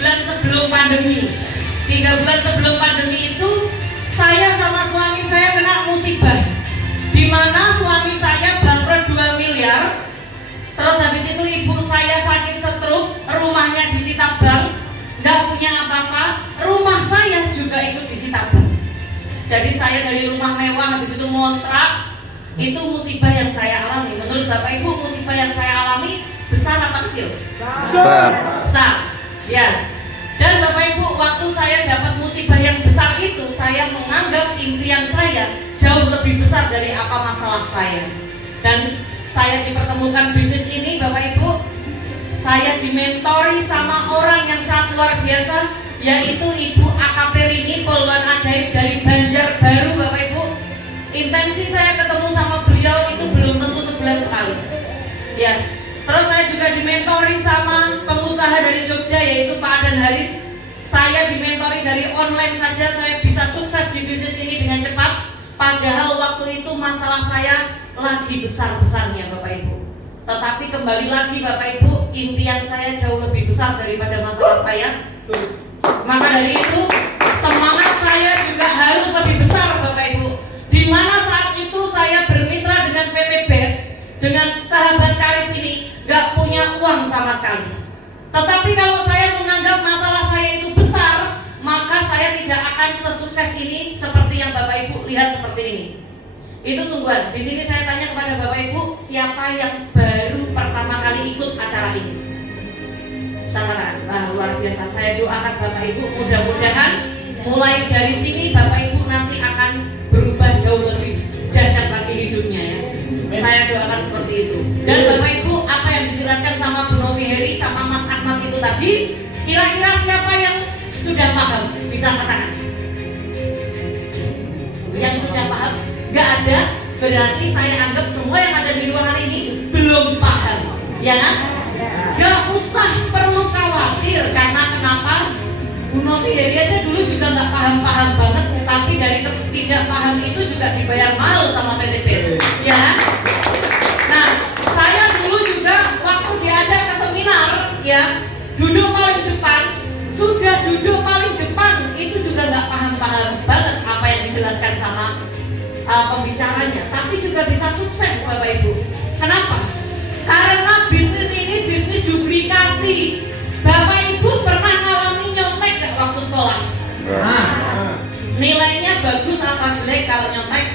bulan sebelum pandemi. 3 bulan sebelum pandemi itu saya sama suami saya kena musibah, di mana suami saya bangkrut 2 miliar. Terus habis itu ibu saya sakit stroke, rumahnya disita bank, nggak punya apa-apa, rumah saya juga ikut disita bank. Jadi saya dari rumah mewah habis itu ngontrak. Itu musibah yang saya alami. Menurut Bapak Ibu, musibah yang saya alami besar apa kecil? Besar. Besar. Ya. Dan Bapak Ibu, waktu saya dapat musibah yang besar itu, saya menganggap impian saya jauh lebih besar dari apa masalah saya. Dan saya dipertemukan bisnis ini, Bapak Ibu, saya dimentori sama orang yang sangat luar biasa, yaitu Ibu AKP Rini Poluan Ajaib dari Banjarbaru, Bapak Ibu. Intensi saya ketemu sama beliau itu belum tentu sebulan sekali. Ya. Terus saya juga dimentori sama pengusaha dari Jogja, yaitu Pak Adan Haris. Saya dimentori dari online saja saya bisa sukses di bisnis ini dengan cepat. Padahal waktu itu masalah saya lagi besar-besarnya, Bapak Ibu. Tetapi kembali lagi Bapak Ibu, impian saya jauh lebih besar daripada masalah saya. Maka dari itu semangat saya juga harus lebih besar, Bapak Ibu. Di mana saat itu saya bermitra dengan PT BES, dengan sahabat karib ini, gak punya uang sama sekali. Tetapi kalau saya menganggap masalah saya itu besar, maka saya tidak akan sesukses ini seperti yang Bapak Ibu lihat seperti ini. Itu sungguhan. Di sini saya tanya kepada Bapak Ibu, siapa yang baru pertama kali ikut acara ini? Sangat luar biasa. Saya doakan Bapak Ibu, mudah-mudahan mulai dari sini Bapak Ibu nanti akan berubah jauh lebih dahsyat lagi hidupnya ya. Saya doakan seperti itu. Dan Bapak Ibu, apa yang dijelaskan sama Bu Novi Heri sama Mas Ahmad itu tadi, kira-kira siapa yang sudah paham? Bisa katakan? Yang sudah paham? Gak ada, berarti saya anggap semua yang ada di ruangan ini belum paham. Ya kan? Gak usah perlu khawatir, karena kenapa? Bu Novi Heri aja dulu juga gak paham-paham banget, tapi dari tidak paham itu juga dibayar mahal sama PT BES. Ya kan? Nah, saya dulu juga waktu diajak ke seminar, ya, duduk paling depan, sudah duduk paling depan, itu juga nggak paham-paham banget apa yang dijelaskan sama pembicaranya, tapi juga bisa sukses, Bapak Ibu. Kenapa? Karena bisnis ini bisnis duplikasi. Bapak Ibu pernah ngalami nyontek nggak waktu sekolah? Nilainya bagus apa jelek kalau nyontek?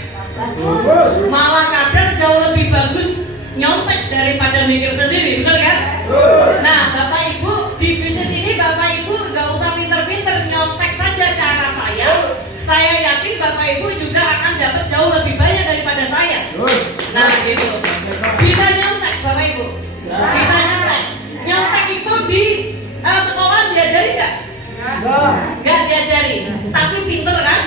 Malah kadang jauh lebih bagus nyontek daripada mikir sendiri, benar kan? Nah, Bapak Ibu, di bisnis ini Bapak Ibu gak usah pinter-pinter, nyontek saja cara saya. Saya yakin Bapak Ibu juga akan dapat jauh lebih banyak daripada saya. Nah, gitu. Bisa nyontek Bapak Ibu? Bisa nyontek. Nyontek itu di sekolah diajari gak? Gak diajari. Tapi pinter kan?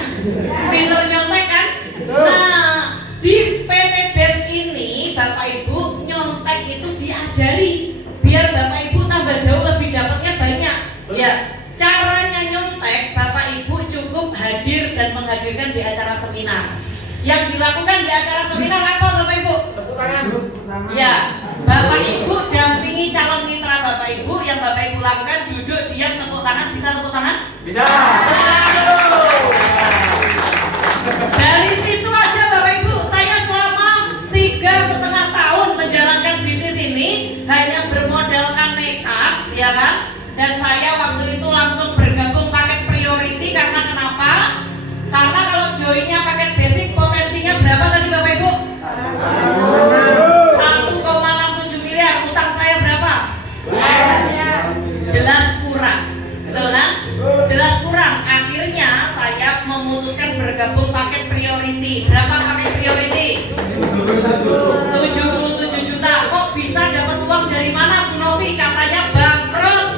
Pinter nyontek kan? Nah, di PT BES ini Bapak Ibu nyontek itu diajari biar Bapak Ibu tambah jauh lebih dapatnya banyak. Ya, caranya nyontek Bapak Ibu cukup hadir dan menghadirkan di acara seminar. Yang dilakukan di acara seminar apa Bapak Ibu? Tepuk tangan. Ya, Bapak Ibu dampingi calon mitra Bapak Ibu. Yang Bapak Ibu lakukan duduk diam tepuk tangan. Bisa tepuk tangan? Bisa. Dari situ aja Bapak Ibu, saya selama 3,5 tahun menjalankan bisnis ini hanya bermodalkan nekat, ya kan? Dan saya waktu itu langsung bergabung paket priority karena kenapa? Karena kalau joinnya paket basic potensinya berapa tadi Bapak Ibu? 1,67 miliar. Utang saya berapa? Jelas kurang, betul kan? Jelas kurang. Akhirnya saya memutuskan bergabung paket priority. Berapa paket priority? 77 juta. Kok bisa dapat uang dari mana Bu Novi? Katanya bangkrut,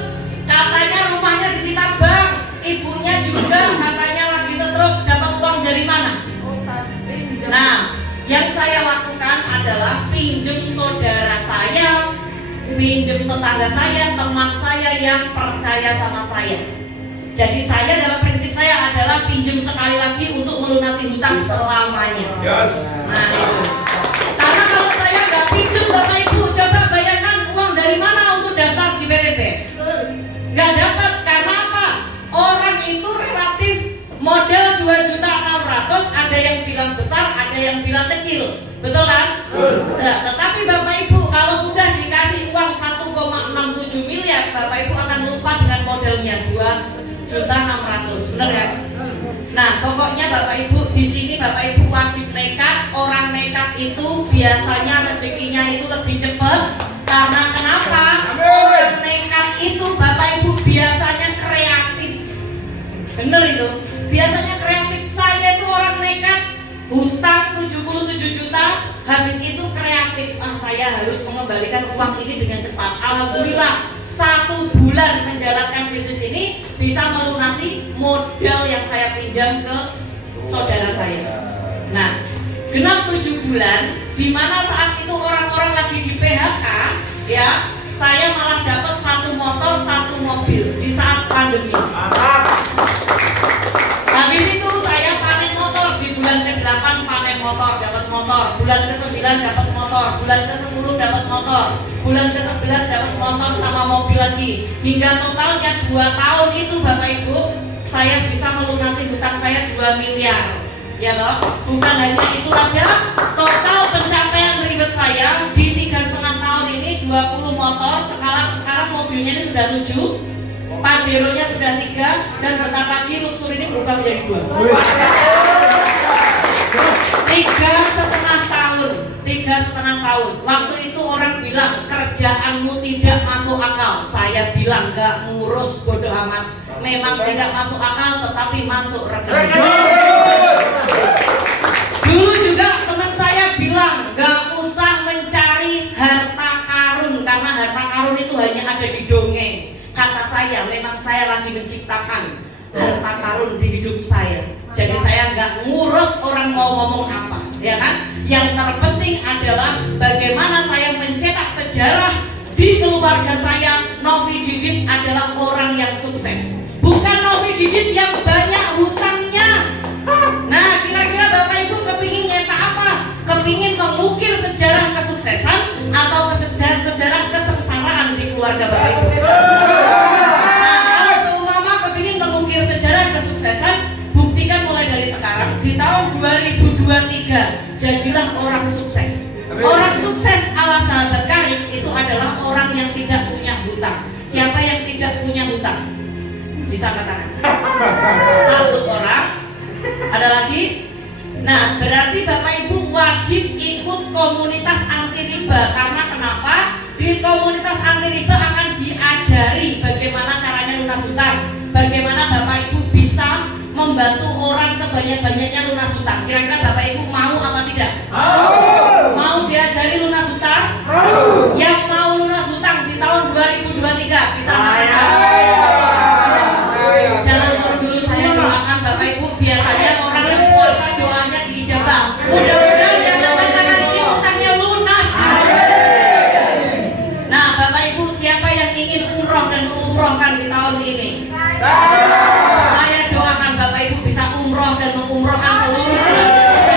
katanya rumahnya disita bank, ibunya juga katanya lagi stroke. Dapat uang dari mana? Nah, yang saya lakukan adalah pinjem saudara saya, pinjem tetangga saya, teman saya yang percaya sama saya. Jadi saya dalam prinsip saya adalah pinjem sekali lagi untuk melunasi hutang selamanya. Yes. Nah, itu. Karena kalau saya nggak pinjem Bapak Ibu, coba bayangkan uang dari mana untuk daftar di PT BES? Nggak dapat, karena yang bilang kecil, betul kan? Nah, tetapi Bapak Ibu kalau udah dikasih uang 1,67 miliar, Bapak Ibu akan lupa dengan modalnya 2.600.000, benar kan? Nah, pokoknya Bapak Ibu di sini Bapak Ibu wajib nekat. Orang nekat itu biasanya rezekinya itu lebih cepat. Karena kenapa? Orang nekat itu Bapak Ibu biasanya kreatif. Bener itu. Biasanya kreatif. Saya itu orang nekat, hutang 77 juta, habis itu kreatif. Saya harus mengembalikan uang ini dengan cepat. Alhamdulillah 1 bulan menjalankan bisnis ini bisa melunasi modal yang saya pinjam ke saudara saya. Nah, genap 7 bulan, di mana saat itu orang-orang lagi di PHK, ya, saya malah dapat 1 motor, 1 mobil di saat pandemi. Habis itu saya panen motor di bulan ke-8, panen motor, dapat motor, bulan ke-9 dapat motor, bulan ke-10 dapat motor, bulan ke-11 dapat motor sama mobil lagi. Hingga totalnya 2 tahun itu Bapak Ibu, saya bisa melunasi hutang saya 2 miliar. Ya toh, bukan hanya itu aja, total pencapaian ribet saya di 3,5 tahun ini 20 motor, sekarang mobilnya ini sudah 7, Pajero-nya sudah 3, dan bentar lagi Luxur ini berubah menjadi 2. 3,5 tahun. Waktu itu orang bilang kerjaanmu tidak masuk akal. Saya bilang gak ngurus, bodoh amat. Memang tidak masuk akal, tetapi masuk rekening. Dulu juga teman saya bilang gak usah mencari harta karun, karena harta karun itu hanya ada di dongeng. Kata saya, memang saya lagi menciptakan harta karun di hidup saya. Jadi saya nggak ngurus orang mau ngomong apa, ya kan? Yang terpenting adalah bagaimana saya mencetak sejarah di keluarga saya. Novi Didit adalah orang yang sukses, bukan Novi Didit yang banyak hutangnya. Nah, kira-kira Bapak Ibu kepingin nyetak apa? Kepingin mengukir sejarah kesuksesan atau sejarah kesengsaraan di keluarga Bapak Ibu? Nah, kalau seumpama kepingin mengukir sejarah kesuksesan, buktikan mulai dari sekarang. Di tahun 2023 jadilah orang sukses. Orang sukses ala sahabat karib itu adalah orang yang tidak punya hutang. Siapa yang tidak punya hutang? Bisa katakan 1 orang. Ada lagi? Nah, berarti Bapak Ibu wajib ikut komunitas anti riba. Karena kenapa? Di komunitas anti riba akan diajari bagaimana caranya lunas hutang, bagaimana Bapak Ibu bisa membantu orang sebanyak-banyaknya lunas hutang. Kira-kira Bapak Ibu mau apa tidak? Mau diajari lunas hutang? Yang mau lunas hutang di tahun 2023 bisa katakan? Jangan turun dulu, saya doakan Bapak Ibu. Biasanya orang yang puasa doanya diijabah. Mudah-mudahan yang angkat tangan ini hutangnya lunas. Nah, Bapak Ibu, siapa yang ingin umroh dan mengumrohkan di tahun ini? Saya doakan Bapak Ibu bisa umroh dan mengumrohkan seluruh keluarga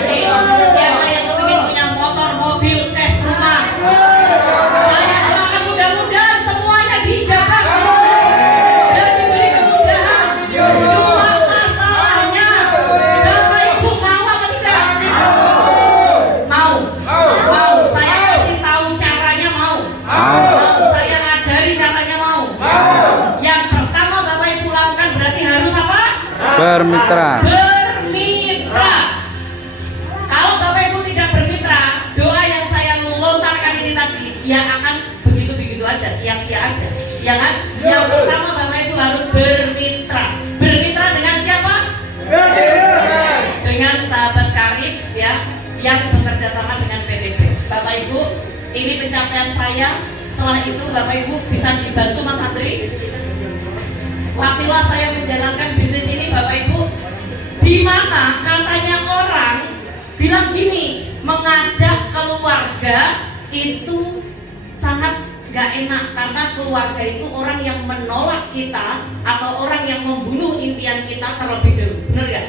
ini. Siapa yang ingin punya motor, mobil, tes rumah, saya doakan mudah-mudahan semuanya diijabah dan diberi kemudahan. Cuma masalahnya Bapak Ibu mau apa tidak? Mau. Saya kasih tahu caranya, mau. Saya ajari caranya, mau. Yang pertama Bapak Ibu lakukan berarti harus apa? Bermitra. Kalau Bapak Ibu tidak bermitra, doa yang saya lontarkan ini tadi ya akan begitu-begitu aja, sia-sia aja, ya kan? Yang pertama Bapak Ibu harus bermitra. Bermitra dengan siapa? Dengan sahabat karib, ya, yang bekerja sama dengan PTB. Bapak Ibu, ini pencapaian saya. Setelah itu Bapak Ibu bisa dibantu Mas Andri. Wasilah saya menjalankan bisnis ini Bapak Ibu, di mana katanya orang bilang gini, mengajak keluarga itu sangat gak enak karena keluarga itu orang yang menolak kita atau orang yang membunuh impian kita terlebih dahulu. Benar ya?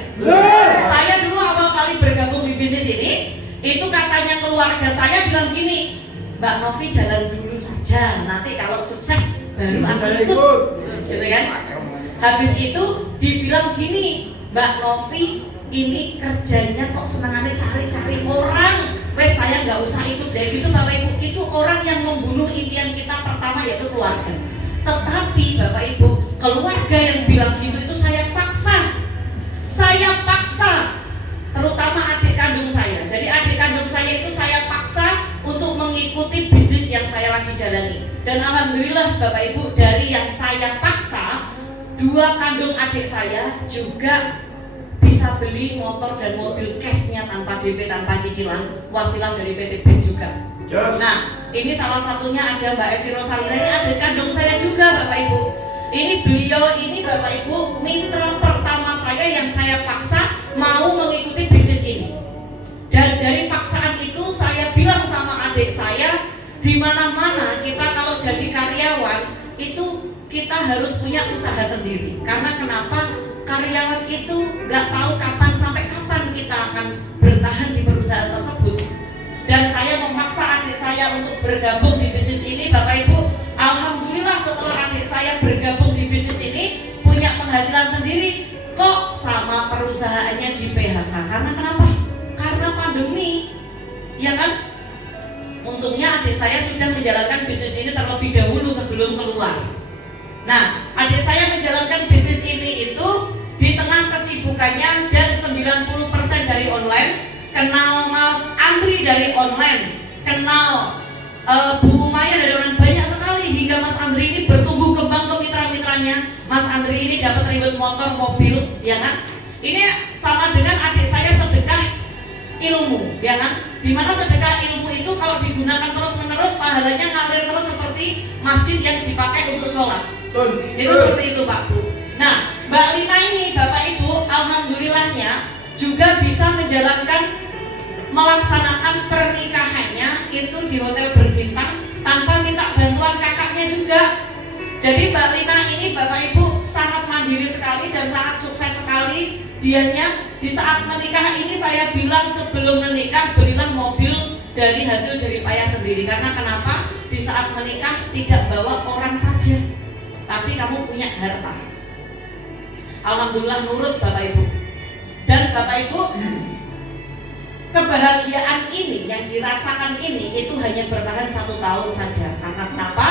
Saya dulu awal kali bergabung di bisnis ini, itu katanya keluarga saya bilang gini, Mbak Novi jalan dulu saja, nanti kalau sukses baru aku ikut, gitu kan? Habis itu dibilang gini, Mbak Novi ini kerjanya kok senangannya cari-cari orang, wes saya nggak usah ikut deh gitu Bapak Ibu. Itu orang yang membunuh impian kita pertama, yaitu keluarga. Tetapi Bapak Ibu, keluarga yang bilang gitu itu saya paksa, terutama adik kandung saya. Jadi adik kandung saya itu saya paksa untuk mengikuti bisnis yang saya lagi jalani. Dan alhamdulillah Bapak Ibu, dari yang saya paksa, 2 kandung adik saya juga bisa beli motor dan mobil cashnya tanpa DP, tanpa cicilan, wasilah dari PT BES juga. Nah, ini salah satunya ada Mbak Evi Rosalina, ini adik kandung saya juga Bapak Ibu. Ini beliau ini Bapak Ibu mitra pertama saya yang saya paksa mau mengikuti bisnis ini. Dan dari paksaan itu saya bilang sama adik saya, di mana-mana kita kalau jadi karyawan itu kita harus punya usaha sendiri. Karena kenapa? Karyawan itu nggak tahu kapan sampai kapan kita akan bertahan di perusahaan tersebut. Dan saya memaksa adik saya untuk bergabung di bisnis ini Bapak Ibu. Alhamdulillah setelah adik saya bergabung di bisnis ini, punya penghasilan sendiri, kok sama perusahaannya di PHK. Karena kenapa? Karena pandemi, ya kan? Untungnya adik saya sudah menjalankan bisnis ini terlebih dahulu sebelum keluar. Nah, adik saya menjalankan bisnis ini itu di tengah kesibukannya dan 90% dari online, kenal Mas Andri dari online, kenal Bu Umaya dari online, banyak sekali hingga Mas Andri ini bertumbuh kembang ke mitra-mitranya. Mas Andri ini dapat ribut motor, mobil, ya kan? Ini sama dengan adik saya sedekah ilmu, ya kan? Dimana sedekah ilmu itu kalau digunakan terus-menerus pahalanya ngalir terus seperti masjid yang dipakai untuk sholat. Itu seperti itu Pak Bu. Nah, Mbak Lina ini Bapak Ibu, alhamdulillahnya juga bisa melaksanakan pernikahannya itu di hotel berbintang tanpa minta bantuan kakaknya juga. Jadi Mbak Lina ini Bapak Ibu sangat mandiri sekali dan sangat sukses sekali dianya. Di saat menikah ini saya bilang sebelum menikah belilah mobil dari hasil jerih payah sendiri. Karena kenapa? Di saat menikah tidak bawa orang saja, tapi kamu punya harta. Alhamdulillah nurut Bapak Ibu. Dan Bapak Ibu, kebahagiaan ini yang dirasakan ini itu hanya bertahan 1 tahun saja. Karena kenapa?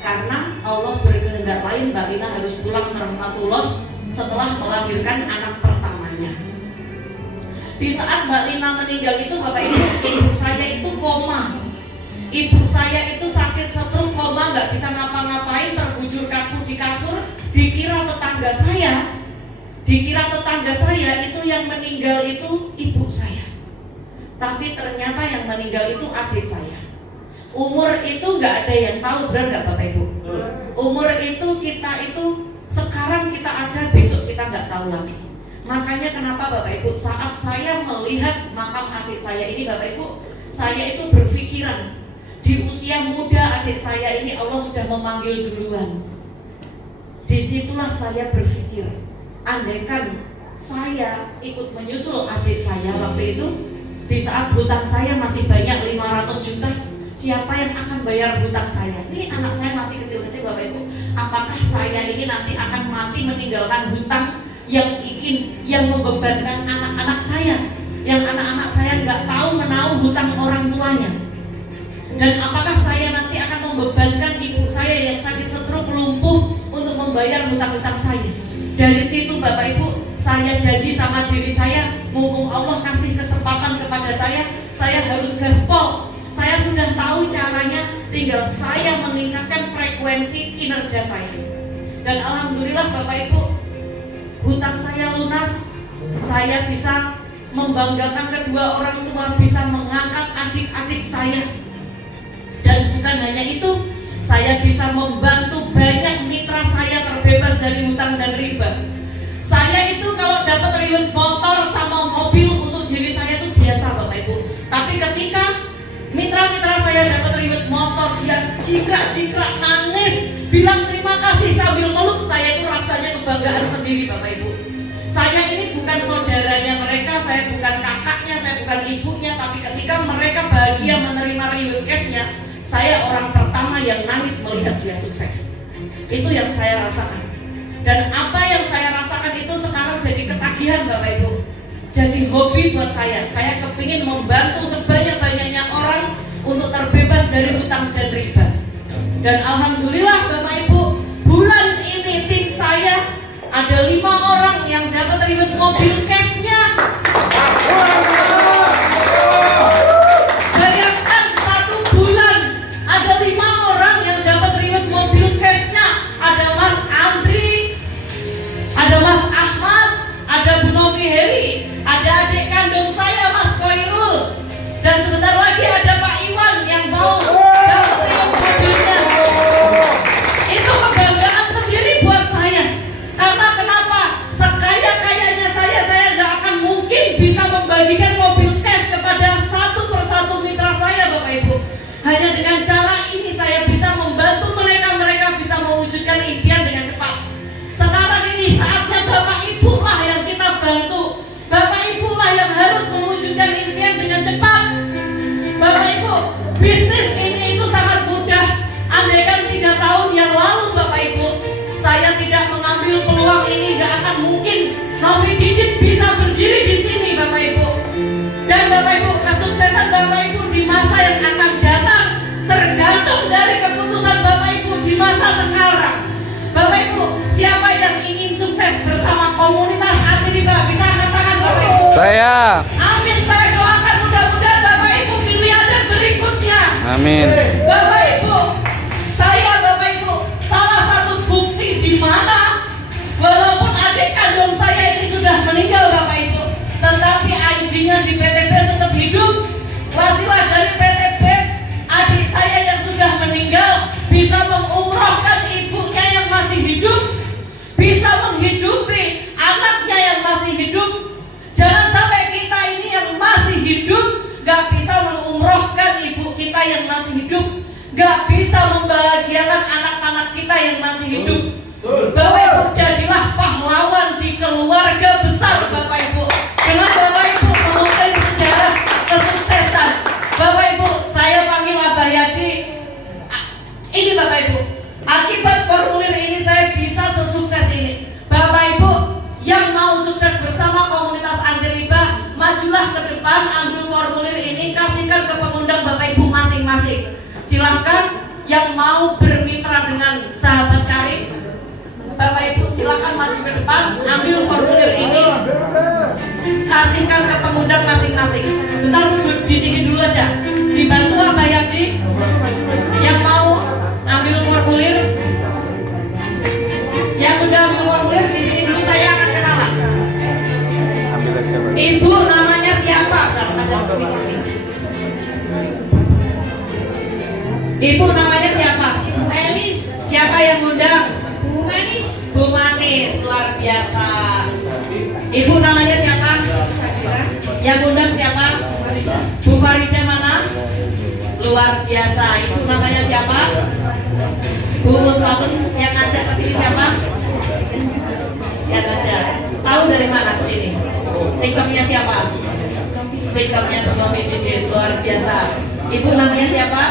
Karena Allah berkehendak lain, Mbak Lina harus pulang ke rahmatullah setelah melahirkan anak pertamanya. Di saat Mbak Lina meninggal itu Bapak Ibu, ibu saya itu koma. Ibu saya itu sakit stroke, koma, nggak bisa ngapa-ngapain, terbujur kaku di kasur. Dikira tetangga saya itu yang meninggal itu ibu saya. Tapi ternyata yang meninggal itu adik saya. Umur itu nggak ada yang tahu, benar nggak Bapak Ibu? Umur itu kita itu sekarang kita ada, besok kita nggak tahu lagi. Makanya kenapa Bapak Ibu, saat saya melihat makam adik saya ini Bapak Ibu, saya itu berpikiran di usia muda adik saya ini Allah sudah memanggil duluan. Disitulah saya berpikir, andaikan saya ikut menyusul adik saya waktu itu, di saat hutang saya masih banyak 500 juta, siapa yang akan bayar hutang saya? Ini anak saya masih kecil-kecil Bapak Ibu. Apakah saya ini nanti akan mati meninggalkan hutang yang membebankan anak-anak saya, yang anak-anak saya nggak tahu menahu hutang orang tuanya? Dan apakah saya nanti akan membebankan ibu saya yang sakit stroke, lumpuh untuk membayar hutang-hutang saya? Dari situ Bapak Ibu, saya janji sama diri saya, mumpung Allah kasih kesempatan kepada saya harus gaspol. Saya sudah tahu caranya, tinggal saya meningkatkan frekuensi kinerja saya. Dan alhamdulillah Bapak Ibu, hutang saya lunas. Saya bisa membanggakan kedua orang tua, bisa mengangkat adik-adik saya. Dan bukan hanya itu, saya bisa membantu banyak mitra saya terbebas dari hutang dan riba. Saya itu kalau dapat ribet motor sama mobil untuk diri saya itu biasa Bapak Ibu. Tapi ketika mitra-mitra saya dapat ribet motor, dia jikrak-jikrak, nangis, bilang terima kasih sambil meluk, saya itu rasanya kebanggaan sendiri Bapak Ibu. Saya ini bukan saudaranya mereka, saya bukan kakaknya, saya bukan ibunya, tapi ketika mereka bahagia menerima reward cash-nya, saya orang pertama yang nangis melihat dia sukses. Itu yang saya rasakan. Dan apa yang saya rasakan itu sekarang jadi ketagihan Bapak Ibu. jadi hobi buat saya. Saya kepingin membantu sebanyak-banyaknya orang untuk terbebas dari hutang dan riba. Dan alhamdulillah Bapak Ibu, bulan ini tim saya ada 5 orang yang dapat ribet mobil cashnya. Bayangkan 1 bulan ada 5 orang yang dapat ribet mobil cashnya. Ada Mas Andri, ada Mas Ahmad, ada Bu Novi Heri, ada adik kandung saya Mas Koirul, dan sebentar lagi ada Pak Iwan yang mau dapat ribet mobilnya. Itu kebanggaan sendiri buat saya. Karena kenapa? Sekaya-kayanya saya nggak akan mungkin bisa membagikan mobil cash kepada satu persatu mitra saya, Bapak Ibu. Hanya dengan cara ini saya bisa membantu mereka bisa mewujudkan impian dengan cepat. Sekarang ini saatnya Bapak Ibu lah yang kita bantu. Bapak Ibu lah yang harus mewujudkan impian dengan cepat. Bapak Ibu, bisnis ini itu sangat mudah. Andaikan 3 tahun yang lalu Bapak Ibu, saya tidak mengambil peluang ini, gak akan mungkin Novi Didit bisa berdiri di sini Bapak Ibu. Dan Bapak Ibu, kesuksesan Bapak Ibu di masa yang akan datang tergantung dari keputusan Bapak Ibu di masa sekarang. Bapak Ibu, siapa yang ingin sukses bersama komunitas anti riba? Bisa angkat tangan Bapak Ibu. Saya. Amin, saya doakan mudah-mudahan Bapak Ibu miliarder berikutnya. Amin. Bapak Ibu, Bapak Ibu, salah satu bukti di mana walaupun adik kandung saya ini sudah meninggal Bapak Ibu, tetapi ID-nya di PT BES tetap hidup. Wasilah dari PT BES, adik saya yang sudah meninggal bisa mengumrohkan ibunya yang masih hidup, bisa menghidupi anaknya yang masih hidup. Jangan sampai kita ini yang masih hidup gak bisa mengumrohkan ibu kita yang masih hidup, gak bisa membahagiakan anak-anak kita yang masih hidup. Bapak Ibu, jadilah pahlawan di keluarga besar Bapak Ibu. Dengan Bapak Ibu mengukir sejarah kesuksesan. Bapak Ibu, saya panggil Abah Yadi. Ini Bapak Ibu, akibat formulir ini saya bisa sesukses ini. Bapak Ibu yang mau sukses bersama komunitas anti riba, majulah ke depan, ambil formulir ini, kasihkan ke pengundang Bapak Ibu masing-masing. Silahkan yang mau bermitra dengan sahabat karib, Bapak Ibu silahkan maju ke depan, ambil formulir ini, kasihkan ke pengundang masing-masing. Bentar di sini dulu aja, dibantu Abah Yadi yang mau ambil formulir. Yang sudah ambil formulir di sini dulu, saya akan kenalan. Ibu namanya siapa? Ibu namanya siapa? Bu Elis. Siapa yang ngundang? Bu Manis. Bu Manis, luar biasa. Ibu namanya siapa? Yang ngundang siapa? Bu Farida mana? Luar biasa. Ibu namanya siapa? Bu Uswatun. Yang ngajak ke sini siapa? Yang ngajak. Tahu dari mana ke sini? TikToknya siapa? TikToknya Novi Didit, luar biasa. Ibu namanya siapa?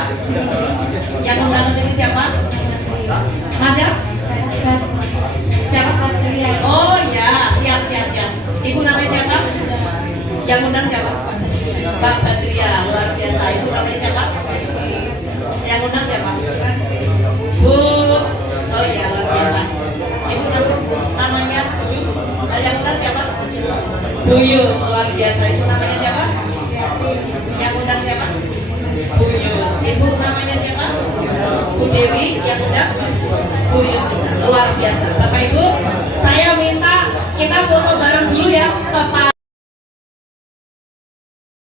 Yang undang ke sini siapa? Mas ya? Siapa? Oh ya, siap. Ibu namanya siapa? Yang undang siapa? Pak Badria, luar biasa. Ibu namanya siapa? Yang undang siapa? Bu. Oh ya, luar biasa. Ibu namanya Ju. Yang undang siapa? Bu Yus, luar biasa. Ibu namanya siapa? Yang undang siapa? Bu Yus. Ibu namanya